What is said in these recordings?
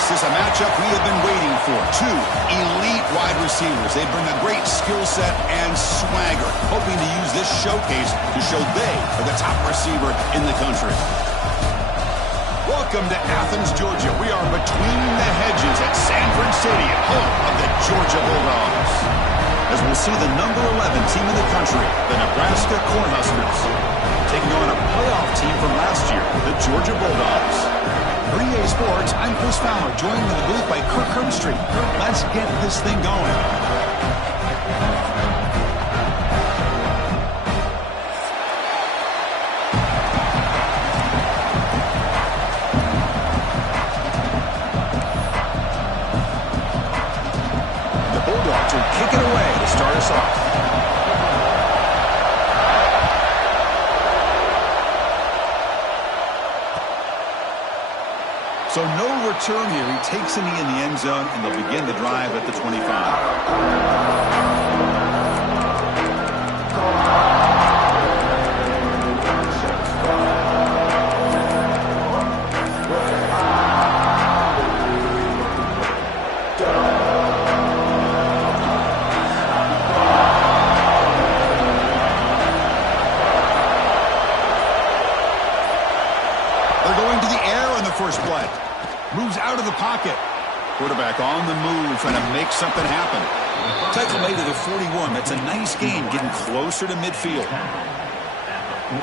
this is a matchup we have been waiting for. Two elite wide receivers. They bring a great skill set and swagger, hoping to use this showcase to show they are the top receiver in the country. Welcome to Athens, Georgia. We are between the hedges at Sanford Stadium, home of the Georgia Bulldogs. As we'll see the number 11 team in the country, the Nebraska Cornhuskers, taking on a playoff team from last year, the Georgia Bulldogs. For EA Sports, I'm Chris Fowler, joined in the booth by Kirk Herbstreit. Kirk, let's get this thing going. The Bulldogs will kick it away to start us off. So no return here. He takes a knee in the end zone, and they'll begin the drive at the 25. First play. Moves out of the pocket. Quarterback on the move, trying to make something happen. Tackle made to the 41. That's a nice gain, getting closer to midfield.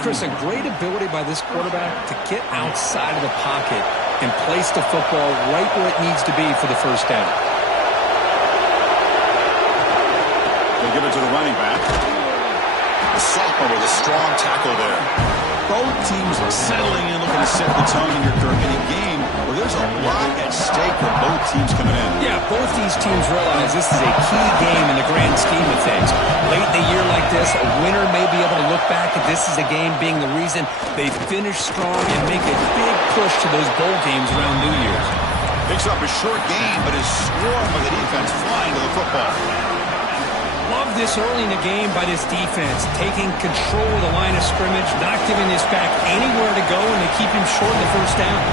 Chris, a great ability by this quarterback to get outside of the pocket and place the football right where it needs to be for the first down. They'll give it to the running back. The sophomore with a strong tackle there. Both teams settling in, looking to set the tone here, Kirk, in a game where there's a lot at stake for both teams coming in. Yeah, both these teams realize this is a key game in the grand scheme of things. Late in the year like this, a winner may be able to look back at this as a game being the reason they finish strong and make a big push to those bowl games around New Year's. Picks up a short gain, but is swarmed by the defense flying to the football. Love this early in the game by this defense, taking control of the line of scrimmage, not giving this back anywhere to go, and they keep him short of the first down.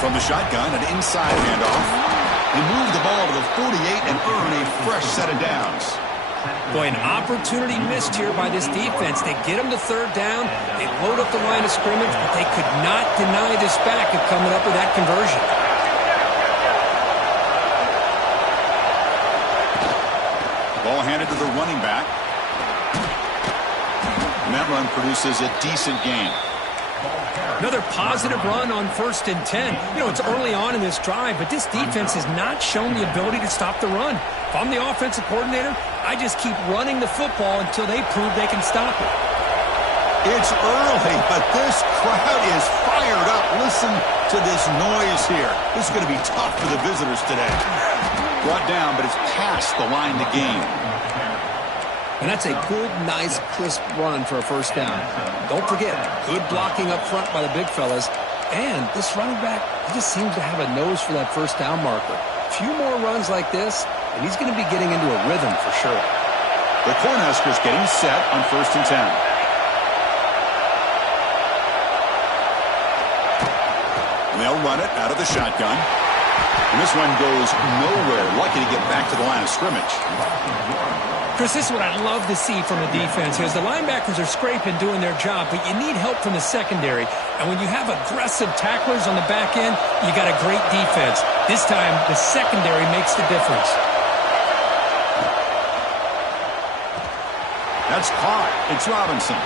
From the shotgun, an inside handoff. They move the ball to the 48 and earn a fresh set of downs. Boy, an opportunity missed here by this defense. They get him to third down, they load up the line of scrimmage, but they could not deny this back of coming up with that conversion. Ball handed to the running back. And that run produces a decent gain. Another positive run on 1st and 10. You know, it's early on in this drive, but this defense has not shown the ability to stop the run. If I'm the offensive coordinator, I just keep running the football until they prove they can stop it. It's early, but this crowd is fired up. Listen to this noise here. This is going to be tough for the visitors today. Brought down, but it's past the line to gain. And that's a good, nice, crisp run for a first down. Don't forget, good blocking up front by the big fellas. And this running back, he just seems to have a nose for that first down marker. A few more runs like this, and he's going to be getting into a rhythm for sure. The Cornhuskers getting set on 1st and 10. And they'll run it out of the shotgun. And this one goes nowhere. Lucky to get back to the line of scrimmage. Chris, this is what I love to see from the defense. As the linebackers are scraping, doing their job, but you need help from the secondary. And when you have aggressive tacklers on the back end, you got a great defense. This time, the secondary makes the difference. That's caught. It's Robinson.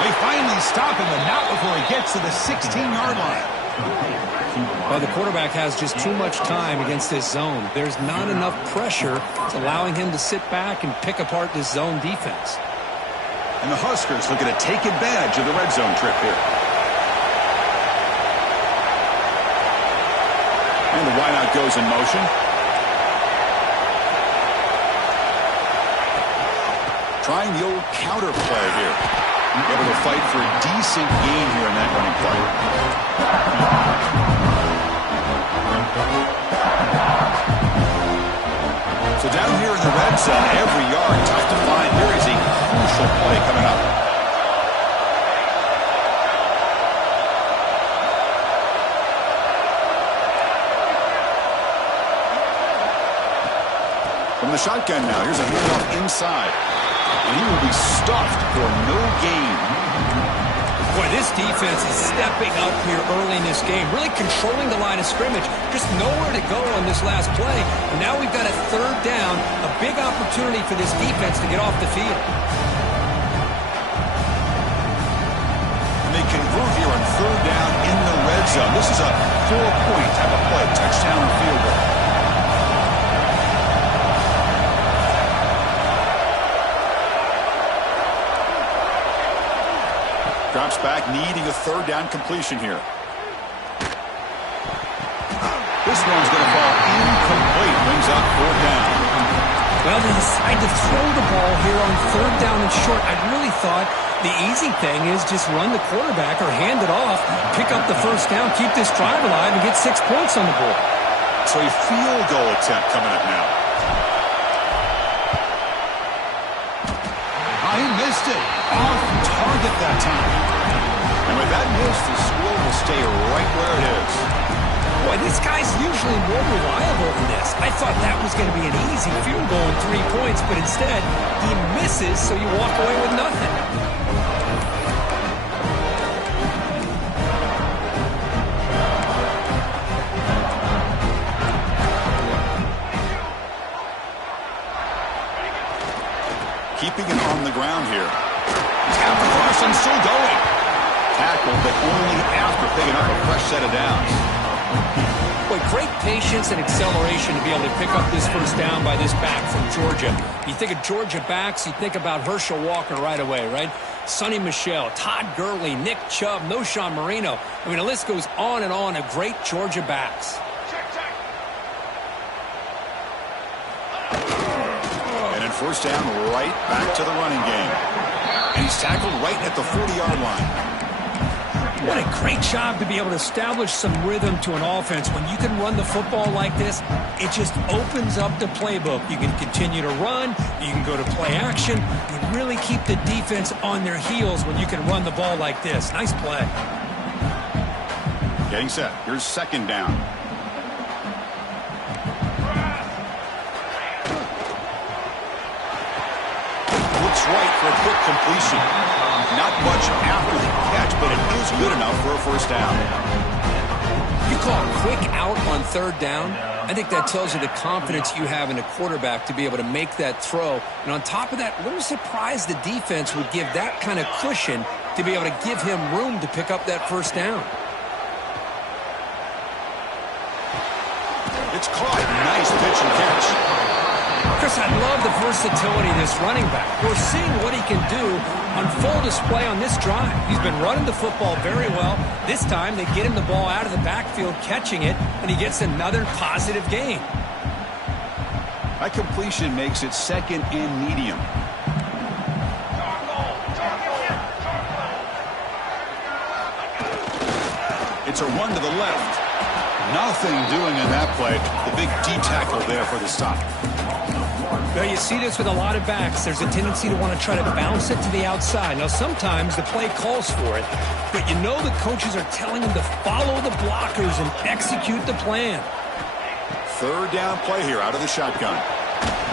They finally stop him, but not before he gets to the 16-yard line. Well, the quarterback has just too much time against this zone. There's not enough pressure. It's allowing him to sit back and pick apart this zone defense. And the Huskers looking to take advantage of the red zone trip here. And the wideout goes in motion. Trying the old counter play here. Able to fight for a decent gain here in that running play. So down here in the red zone, every yard tough to find. Here is a crucial play coming up. the shotgun now. Here's a handoff inside. And he will be stuffed for no gain. Boy, this defense is stepping up here early in this game, really controlling the line of scrimmage. Just nowhere to go on this last play. And now we've got a third down, a big opportunity for this defense to get off the field. They convert here on third down in the red zone. This is a 4-point type of play, touchdown or field goal. Drops back, needing a third down completion here. This one's going to fall incomplete. Brings up fourth down. Well, they decide to throw the ball here on third down and short. I really thought the easy thing is just run the quarterback or hand it off, pick up the first down, keep this drive alive, and get 6 points on the board. So a field goal attempt coming up now. Oh, he missed it. Off target that time. And with that miss, the score will stay right where it is. Boy, this guy's usually more reliable than this. I thought that was going to be an easy field goal and 3 points, but instead, he misses, so you walk away with nothing. Keeping it on the ground here. Tap across and still going. Tackle, but only after picking up a fresh set of downs. Boy, great patience and acceleration to be able to pick up this first down by this back from Georgia. You think of Georgia backs, you think about Herschel Walker right away, right? Sonny Michel, Todd Gurley, Nick Chubb, Noshawn Marino. I mean, the list goes on and on of great Georgia backs. And in first down, right back to the running game. And he's tackled right at the 40-yard line. What a great job to be able to establish some rhythm to an offense. When you can run the football like this, it just opens up the playbook. You can continue to run. You can go to play action. You really keep the defense on their heels when you can run the ball like this. Nice play. Getting set. Here's second down. Looks right for a quick completion. Not much after the catch, but it is good enough for a first down. You call quick out on third down. I think that tells you the confidence you have in a quarterback to be able to make that throw. And on top of that, a little surprised the defense would give that kind of cushion to be able to give him room to pick up that first down. It's caught. Nice pitch and catch. Chris, I love the versatility of this running back. We're seeing what he can do on full display on this drive. He's been running the football very well. This time, they get him the ball out of the backfield, catching it, and he gets another positive gain. That completion makes it second and medium. It's a run to the left. Nothing doing in that play. The big D tackle there for the stop. Well, you see this with a lot of backs. There's a tendency to want to try to bounce it to the outside. Now, sometimes the play calls for it, but you know the coaches are telling them to follow the blockers and execute the plan. Third down play here out of the shotgun.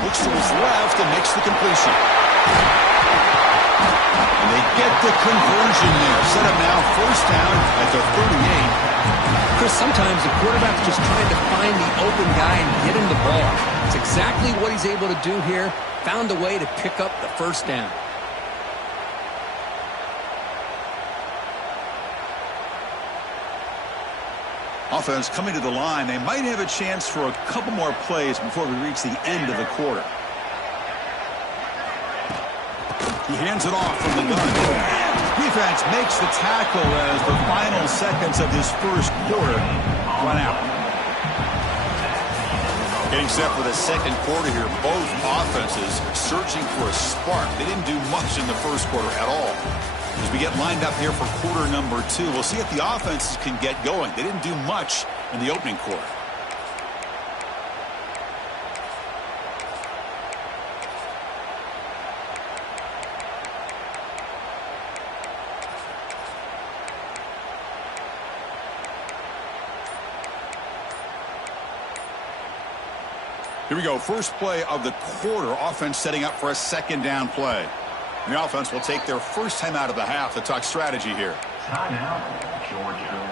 Looks to his left and makes the completion. And they get the conversion there. Set up now first down at the 38. Chris, sometimes the quarterback's just trying to find the open guy and get him the ball. It's exactly what he's able to do here. Found a way to pick up the first down. Offense coming to the line. They might have a chance for a couple more plays before we reach the end of the quarter. He hands it off from the gun. Defense makes the tackle as the final seconds of this first quarter run out. Getting set for the second quarter here. Both offenses searching for a spark. They didn't do much in the first quarter at all. As we get lined up here for quarter number 2, we'll see if the offenses can get going. They didn't do much in the opening quarter. Here we go. First play of the quarter. Offense setting up for a second down play. The offense will take their first time out of the half to talk strategy here. Timeout, Georgia.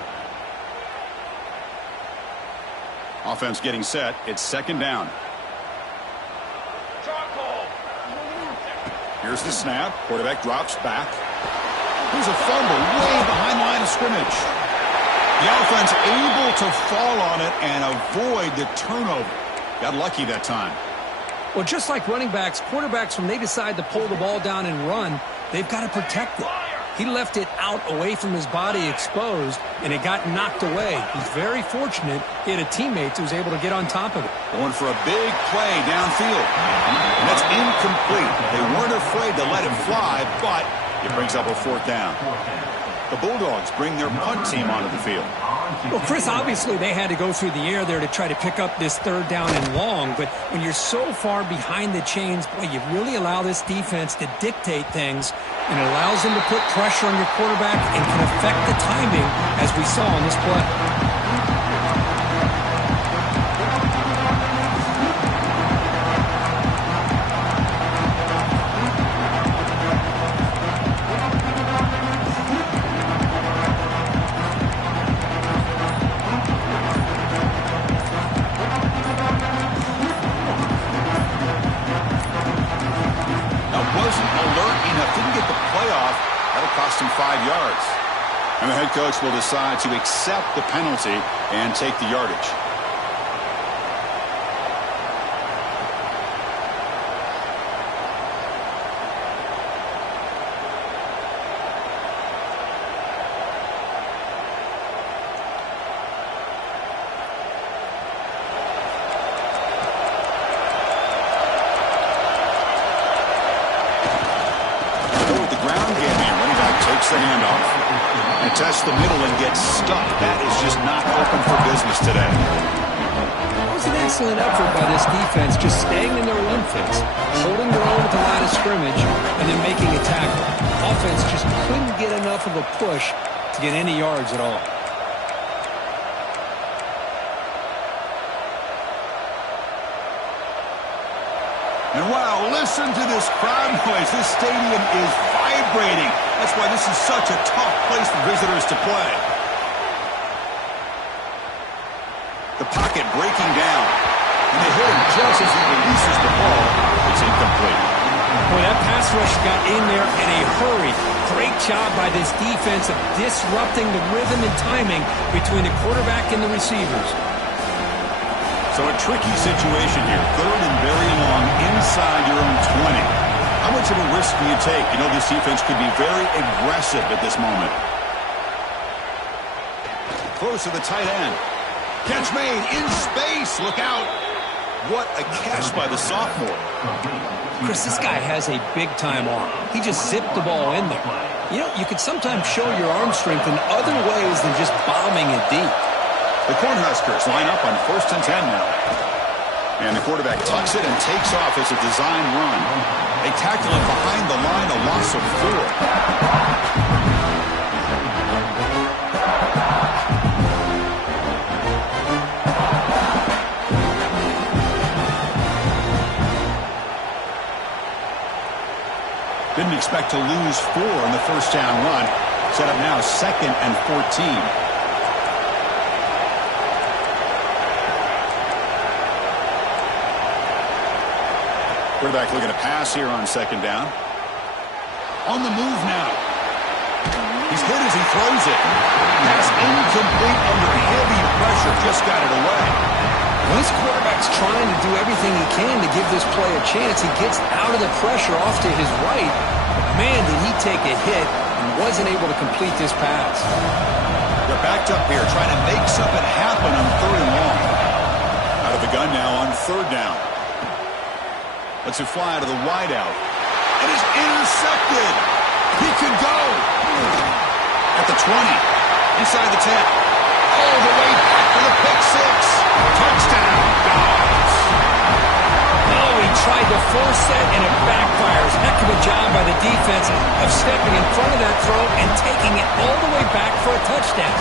Offense getting set. It's second down. Here's the snap. Quarterback drops back. Here's a fumble way behind the line of scrimmage. The offense able to fall on it and avoid the turnover. Got lucky that time. Well, just like running backs, quarterbacks, when they decide to pull the ball down and run, they've got to protect it. He left it out away from his body exposed, and it got knocked away. He's very fortunate he had a teammate who was able to get on top of it. Going for a big play downfield. And that's incomplete. They weren't afraid to let it fly, but it brings up a fourth down. The Bulldogs bring their punt team onto the field. Well, Chris, obviously they had to go through the air there to try to pick up this third down and long, but when you're so far behind the chains, boy, you really allow this defense to dictate things, and it allows them to put pressure on your quarterback and can affect the timing, as we saw on this play. Cost him 5 yards. And the head coach will decide to accept the penalty and take the yardage. The handoff and tests the middle and gets stuck. That is just not open for business today. It was an excellent effort by this defense, just staying in their run fits, holding their own at the line of scrimmage, and then making a tackle. Offense just couldn't get enough of a push to get any yards at all. And wow, listen to this crowd noise. This stadium is vibrating. That's why this is such a tough place for visitors to play. The pocket breaking down. And they hit him just as he releases the ball. It's incomplete. Boy, that pass rush got in there in a hurry. Great job by this defense of disrupting the rhythm and timing between the quarterback and the receivers. So a tricky situation here. Third and very long inside your own 20. How much of a risk do you take? You know, this defense could be very aggressive at this moment. Close to the tight end. Catch made in space. Look out. What a catch by the sophomore. Chris, this guy has a big-time arm. He just zipped the ball in there. You know, you could sometimes show your arm strength in other ways than just bombing it deep. The Cornhuskers line up on 1st and 10 now. And the quarterback tucks it and takes off as a design run. They tackle it behind the line, a loss of 4. Didn't expect to lose 4 in the first down run. Set up now 2nd and 14. Quarterback looking to pass here on 2nd down. On the move now. He's hit as he throws it. Pass incomplete under heavy pressure. Just got it away. Well, this quarterback's trying to do everything he can to give this play a chance. He gets out of the pressure off to his right. Man, did he take a hit and wasn't able to complete this pass. They're backed up here trying to make something happen on 3rd and long. Out of the gun now on 3rd down. Lets it fly out of the wideout. It is intercepted. He can go. At the 20. Inside the 10. All the way back for the pick 6. Touchdown, Dogs. Oh, he tried to force that, and it backfires. Heck of a job by the defense of stepping in front of that throw and taking it all the way back for a touchdown.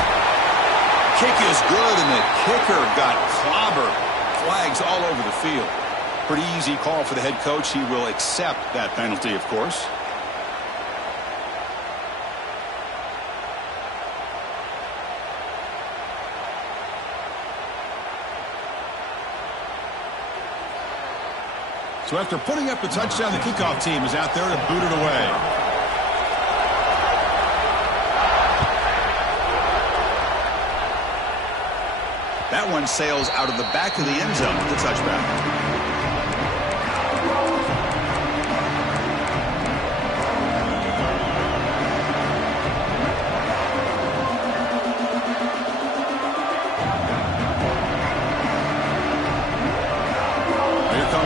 Kick is good, and the kicker got clobbered. Flags all over the field. Pretty easy call for the head coach. He will accept that penalty, of course. So after putting up a touchdown, the kickoff team is out there to boot it away. That one sails out of the back of the end zone with the touchback.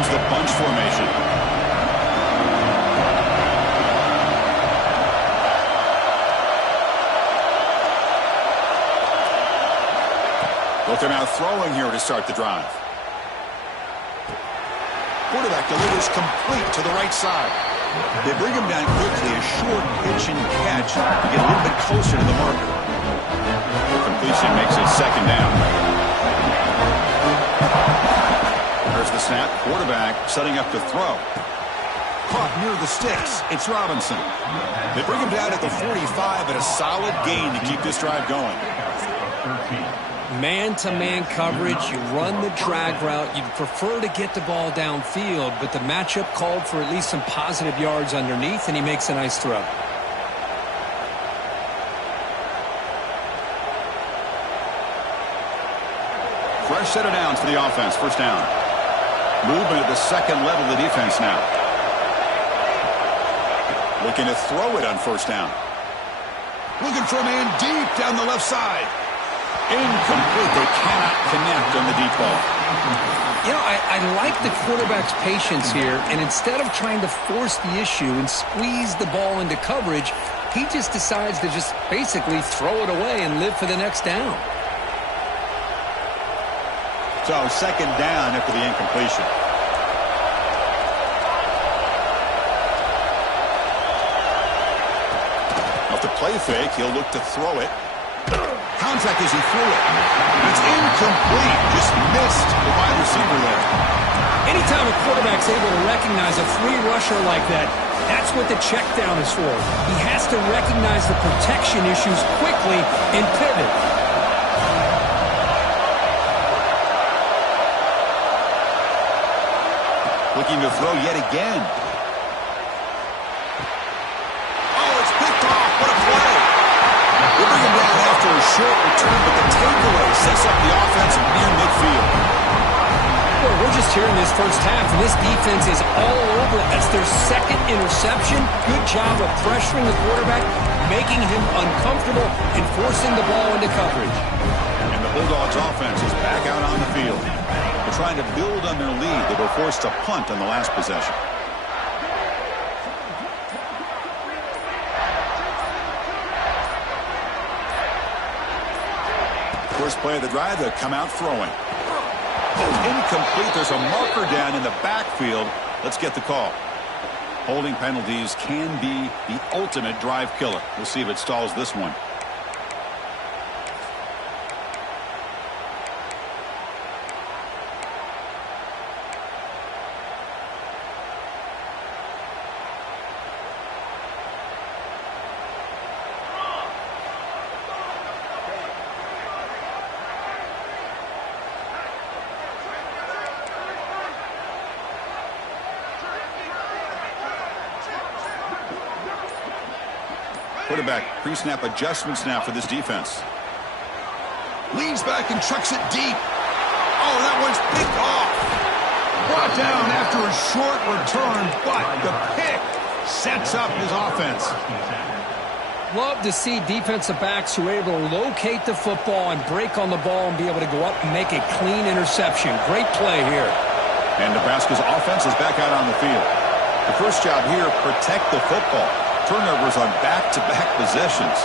The bunch formation. Looking out throwing here to start the drive. Quarterback delivers complete to the right side. They bring him down quickly, a short pitch and catch to get a little bit closer to the marker. The completion makes it second down. There's the snap. Quarterback setting up to throw. Caught near the sticks. It's Robinson. They bring him down at the 45, and a solid gain to keep this drive going. Man-to-man coverage. You run the drag route. You'd prefer to get the ball downfield, but the matchup called for at least some positive yards underneath, and he makes a nice throw. Fresh set of downs for the offense. First down. Movement at the second level of the defense now. Looking to throw it on first down. Looking for a man deep down the left side. Incomplete. They cannot connect on the deep ball. You know, I like the quarterback's patience here, and instead of trying to force the issue and squeeze the ball into coverage, he just decides to just basically throw it away and live for the next down. So second down after the incompletion. Off the play fake, he'll look to throw it. Contact as he threw it. It's incomplete. Just missed the wide receiver there. Anytime a quarterback's able to recognize a free rusher like that, that's what the check down is for. He has to recognize the protection issues quickly and pivot. Looking to throw yet again. Oh, it's picked off. What a play. They bring him down after a short return, but the takeaway sets up the offense near midfield. Well, we're just hearing this first half, and this defense is all over it. That's their second interception. Good job of pressuring the quarterback, making him uncomfortable, and forcing the ball into coverage. And the Bulldogs offense is back out on the field. They're trying to build on their lead. They were forced to punt on the last possession. First play of the drive, they'll come out throwing. Incomplete. There's a marker down in the backfield. Let's get the call. Holding penalties can be the ultimate drive killer. We'll see if it stalls this one. Quarterback pre-snap adjustments now for this defense. Leans back and chucks it deep. Oh, that one's picked off. Brought down after a short return, but the pick sets up his offense. Love to see defensive backs who are able to locate the football and break on the ball and be able to go up and make a clean interception. Great play here. And Nebraska's offense is back out on the field. The first job here, protect the football. Turnovers on back-to-back possessions.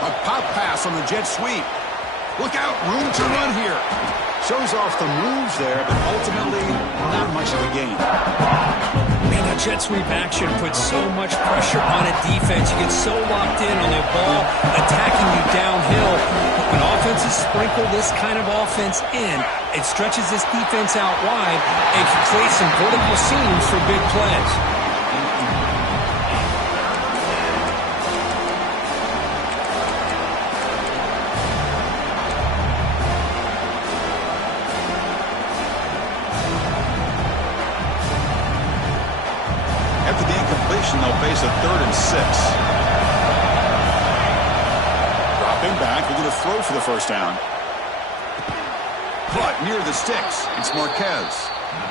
A pop pass on the jet sweep. Look out, room to run here. Shows off the moves there, but ultimately not much of a gain. Man, that jet sweep action puts so much pressure on a defense. You get so locked in on the ball attacking you downhill. When offenses sprinkle this kind of offense in, it stretches this defense out wide and can create some vertical seams for big plays. They'll face a 3rd and 6. Dropping back, they're going to throw for the first down. Caught near the sticks. It's Marquez.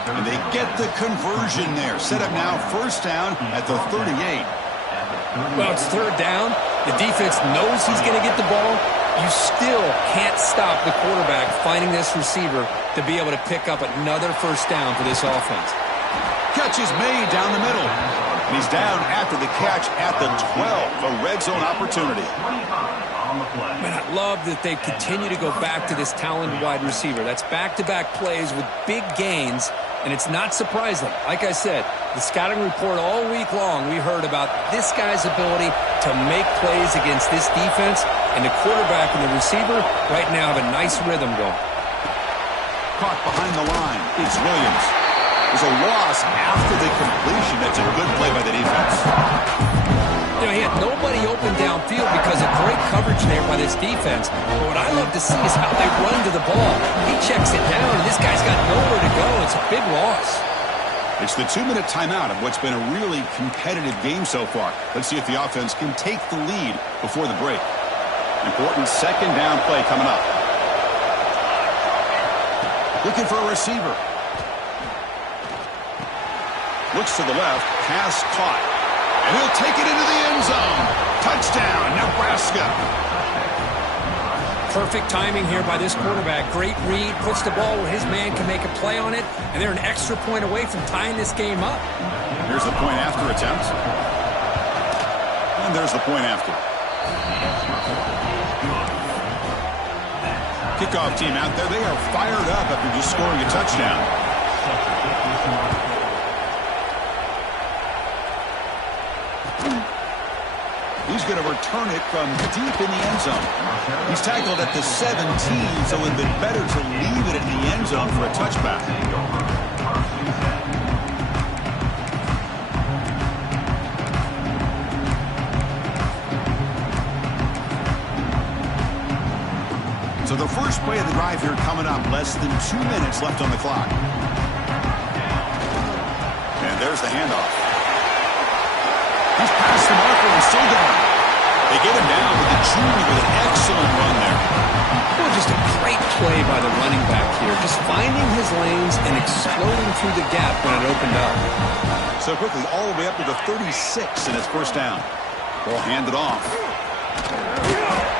And they get the conversion there. Set up now, first down at the 38. Well, it's 3rd down. The defense knows he's going to get the ball. You still can't stop the quarterback finding this receiver to be able to pick up another first down for this offense. Catch is made down the middle. And he's down after the catch at the 12. A red zone opportunity. Man, I love that they continue to go back to this talented wide receiver. That's back-to-back plays with big gains, and it's not surprising. Like I said, the scouting report all week long, we heard about this guy's ability to make plays against this defense, and the quarterback and the receiver right now have a nice rhythm going. Caught behind the line. It's Williams. There's a loss after the completion. That's a good play by the defense. You know, he had nobody open downfield because of great coverage there by this defense. But what I love to see is how they run to the ball. He checks it down, and this guy's got nowhere to go. It's a big loss. It's the 2-minute timeout of what's been a really competitive game so far. Let's see if the offense can take the lead before the break. Important second down play coming up. Looking for a receiver. Looks to the left, pass caught. And he'll take it into the end zone. Touchdown, Nebraska. Perfect timing here by this quarterback. Great read, puts the ball where his man can make a play on it, and they're an extra point away from tying this game up. Here's the point after attempt. And there's the point after. Kickoff team out there, they are fired up after just scoring a touchdown. He's going to return it from deep in the end zone. He's tackled at the 17, so it would have been better to leave it in the end zone for a touchback. So the first play of the drive here coming up, less than 2 minutes left on the clock. And there's the handoff. He's past the marker and still going. They get him down with the junior with an excellent run there. Well, just a great play by the running back here. Just finding his lanes and exploding through the gap when it opened up. So quickly, all the way up to the 36 and it's first down. Ball handed off.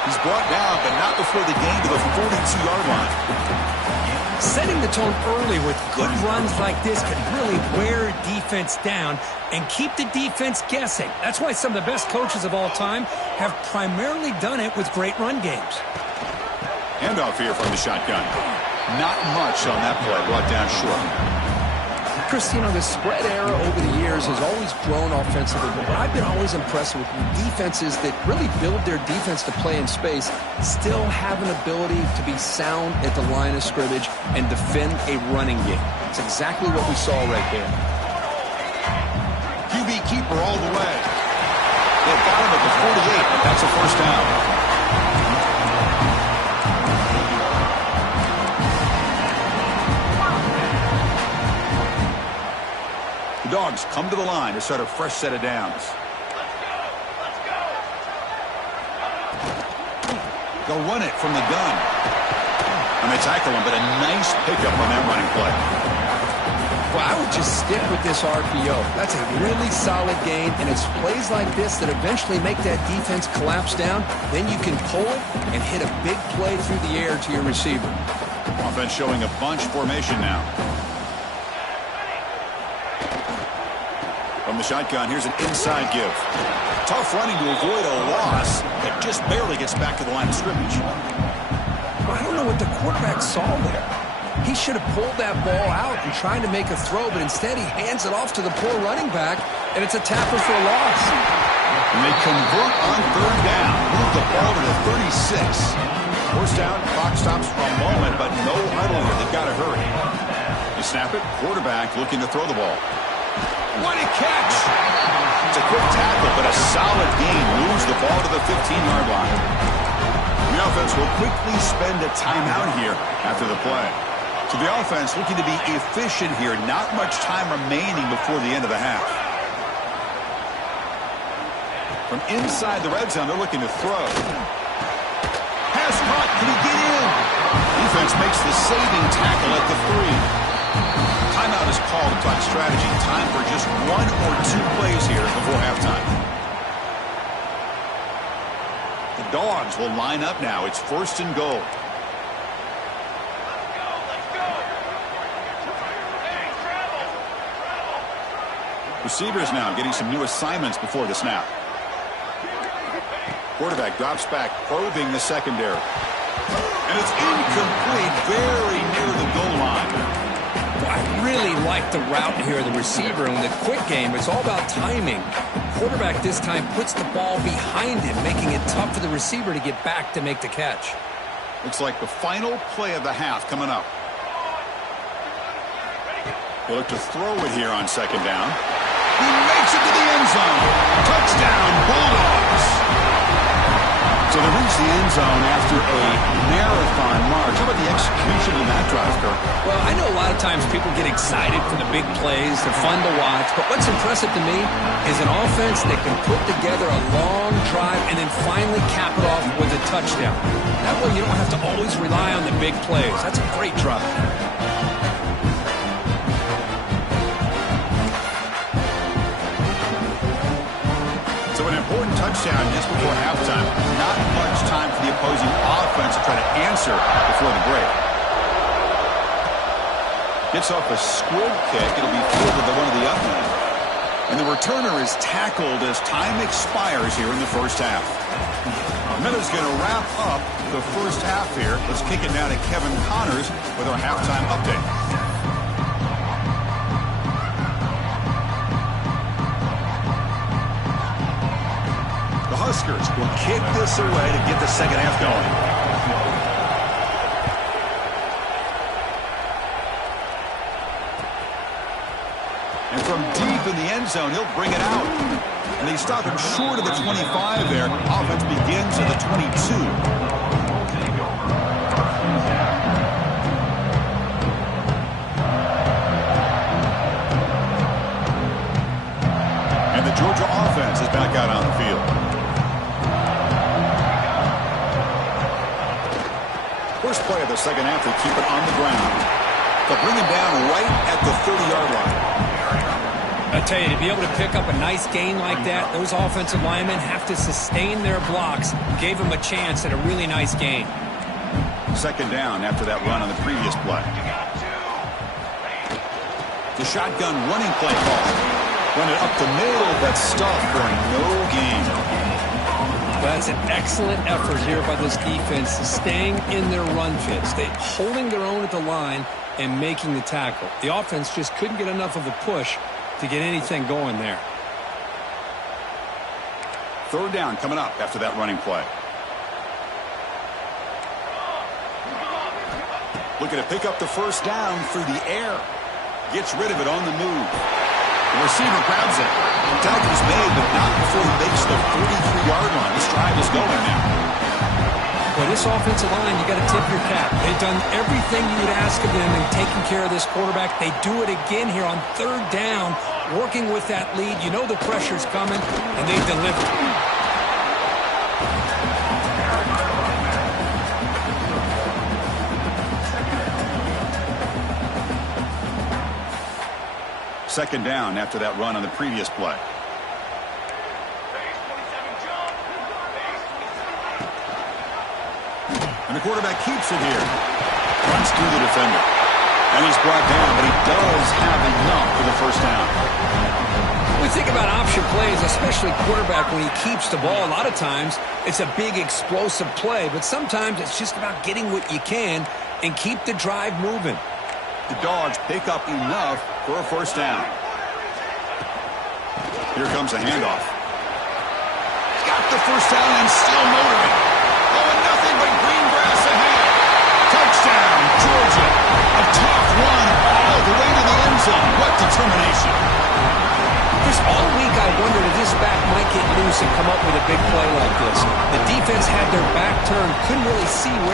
He's brought down, but not before the gain to the 42-yard line. Setting the tone early with good runs like this can really wear defense down and keep the defense guessing. That's why some of the best coaches of all time have primarily done it with great run games. Handoff here from the shotgun. Not much on that play, brought down short. Chris, you know, the spread era over the years has always grown offensively, but what I've been always impressed with defenses that really build their defense to play in space still have an ability to be sound at the line of scrimmage and defend a running game. It's exactly what we saw right there. QB keeper all the way. They got him at the 48, but that's a first down. The Dogs come to the line to start a fresh set of downs. They'll run it from the gun. And they tackle him, but a nice pickup on that running play. Well, I would just stick with this RPO. That's a really solid gain, and it's plays like this that eventually make that defense collapse down. Then you can pull it and hit a big play through the air to your receiver. Offense showing a bunch formation now. From the shotgun, here's an inside give. Tough running to avoid a loss that just barely gets back to the line of scrimmage. Well, I don't know what the quarterback saw there. He should have pulled that ball out and tried to make a throw, but instead he hands it off to the poor running back, and it's a tackle for a loss. And they convert on third down. Move the ball to the 36. First down, clock stops for a moment, but no huddle here. They've got to hurry. You snap it, quarterback looking to throw the ball. What a catch! It's a quick tackle, but a solid gain. Moves the ball to the 15-yard line. The offense will quickly spend a timeout here after the play. So the offense looking to be efficient here. Not much time remaining before the end of the half. From inside the red zone, they're looking to throw. Pass caught. Can he get in? Defense makes the saving tackle at the 3. Timeout is called to talk strategy. Time for just 1 or 2 plays here before halftime. The Dogs will line up now. It's 1st and goal. Receivers now getting some new assignments before the snap. Quarterback drops back, probing the secondary. And it's incomplete, very near the goal line. Well, I really like the route here, the receiver. In the quick game, it's all about timing. Quarterback this time puts the ball behind him, making it tough for the receiver to get back to make the catch. Looks like the final play of the half coming up. They look to throw it here on 2nd down. He makes it to the end zone. Touchdown, Bulldogs. So they reach the end zone after a marathon march. How about the execution in that drive, Kirk? Well, I know a lot of times people get excited for the big plays. They're fun to watch. But what's impressive to me is an offense that can put together a long drive and then finally cap it off with a touchdown. That way you don't have to always rely on the big plays. That's a great drive. So an important touchdown just before halftime. Not much time for the opposing offense to try to answer before the break. Gets off a squib kick. It'll be fielded to one of the up men. And the returner is tackled as time expires here in the first half. Miller's going to wrap up the first half here. Let's kick it now to Kevin Connors with our halftime update. Huskers will kick this away to get the second half going. And from deep in the end zone, he'll bring it out. And they stop him short of the 25 there. Offense begins at the 22. And the Georgia offense is back out on the field. First play of the second half, they keep it on the ground. They'll bring him down right at the 30-yard line. I tell you, to be able to pick up a nice gain like that, those offensive linemen have to sustain their blocks. Gave them a chance at a really nice gain. 2nd down after that run on the previous play. The shotgun running play call. Run it up the middle, but stuffed for no gain. That's an excellent effort here by this defense, staying in their run fits. They holding their own at the line and making the tackle. The offense just couldn't get enough of a push to get anything going there. 3rd down coming up after that running play. Looking to pick up the first down through the air. Gets rid of it on the move. The receiver grabs it. The tackle's made, but not before he makes the 43-yard line. This drive is going now. Well, this offensive line, you got to tip your cap. They've done everything you would ask of them in taking care of this quarterback. They do it again here on 3rd down, working with that lead. You know the pressure's coming, and they deliver. Second down after that run on the previous play. And the quarterback keeps it here. Runs through the defender. And he's brought down, but he does have enough for the first down. When we think about option plays, especially quarterback, when he keeps the ball, a lot of times it's a big explosive play, but sometimes it's just about getting what you can and keep the drive moving. The Dogs pick up enough for a first down. Here comes a handoff. Got the first down and still motoring. Oh, and nothing but green grass ahead. Touchdown, Georgia. A tough one all the way to the end zone. What determination. Just all week I wondered if this back might get loose and come up with a big play like this. The defense had their back turned, couldn't really see where